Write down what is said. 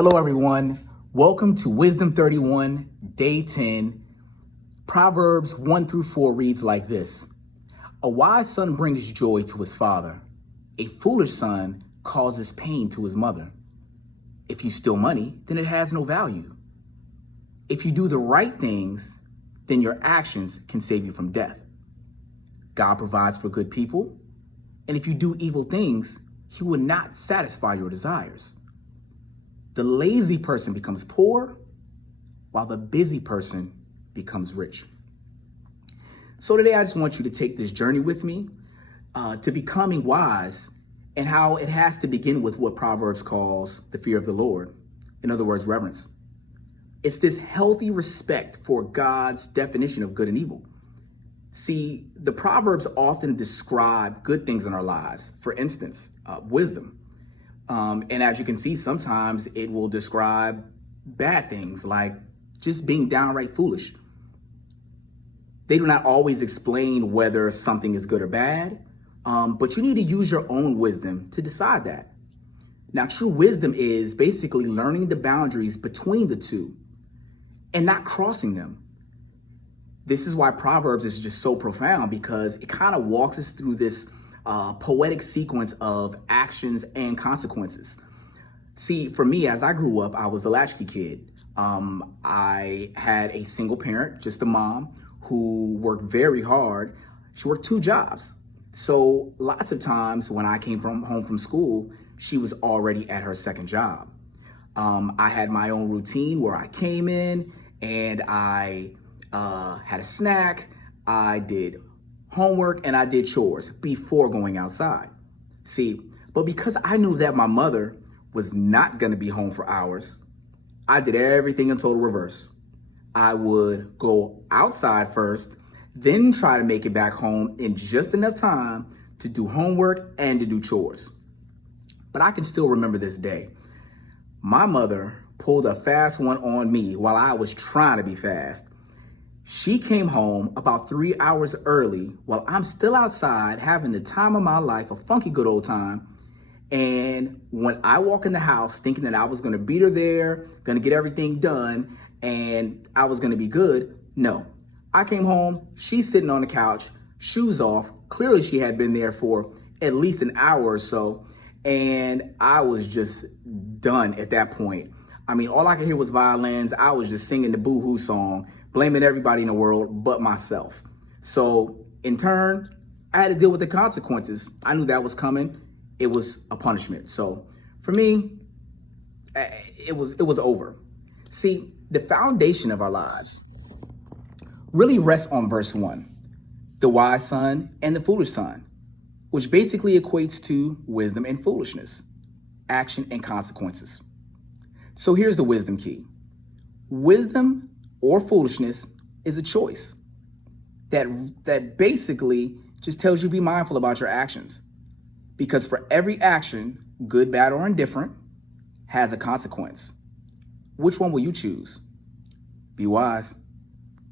Hello, everyone. Welcome to Wisdom 31, Day 10. Proverbs 1 through 4 reads like this. A wise son brings joy to his father. A foolish son causes pain to his mother. If you steal money, then it has no value. If you do the right things, then your actions can save you from death. God provides for good people, and if you do evil things, he will not satisfy your desires. The lazy person becomes poor, while the busy person becomes rich. So today I just want you to take this journey with me to becoming wise, and how it has to begin with what Proverbs calls the fear of the Lord. In other words, reverence. It's this healthy respect for God's definition of good and evil. See, the Proverbs often describe good things in our lives. For instance, wisdom. And as you can see, sometimes it will describe bad things like just being downright foolish. They do not always explain whether something is good or bad, but you need to use your own wisdom to decide that. Now, true wisdom is basically learning the boundaries between the two and not crossing them. This is why Proverbs is just so profound, because it kind of walks us through this poetic sequence of actions and consequences. See, for me, as I grew up, I was a latchkey kid. I had a single parent, just a mom, who worked very hard. She worked 2 jobs. So lots of times when I came home from school, she was already at her second job. I had my own routine where I came in and I had a snack, I did homework, and I did chores before going outside. See, but because I knew that my mother was not gonna be home for hours, I did everything in total reverse. I would go outside first, then try to make it back home in just enough time to do homework and to do chores. But I can still remember this day. My mother pulled a fast one on me while I was trying to be fast. She came home about 3 hours early while I'm still outside having the time of my life, a funky good old time. And when I walk in the house thinking that I was gonna beat her there, gonna get everything done, and I was gonna be good, no. I came home, she's sitting on the couch, shoes off. Clearly she had been there for at least an hour or so, and I was just done at that point. I mean, all I could hear was violins. I was just singing the boo-hoo song, blaming everybody in the world but myself. So in turn, I had to deal with the consequences. I knew that was coming. It was a punishment. So for me, it was over. See, the foundation of our lives really rests on verse 1, the wise son and the foolish son, which basically equates to wisdom and foolishness, action and consequences. So here's the wisdom key. Wisdom or foolishness is a choice that basically just tells you be mindful about your actions. Because for every action, good, bad, or indifferent, has a consequence. Which one will you choose? Be wise.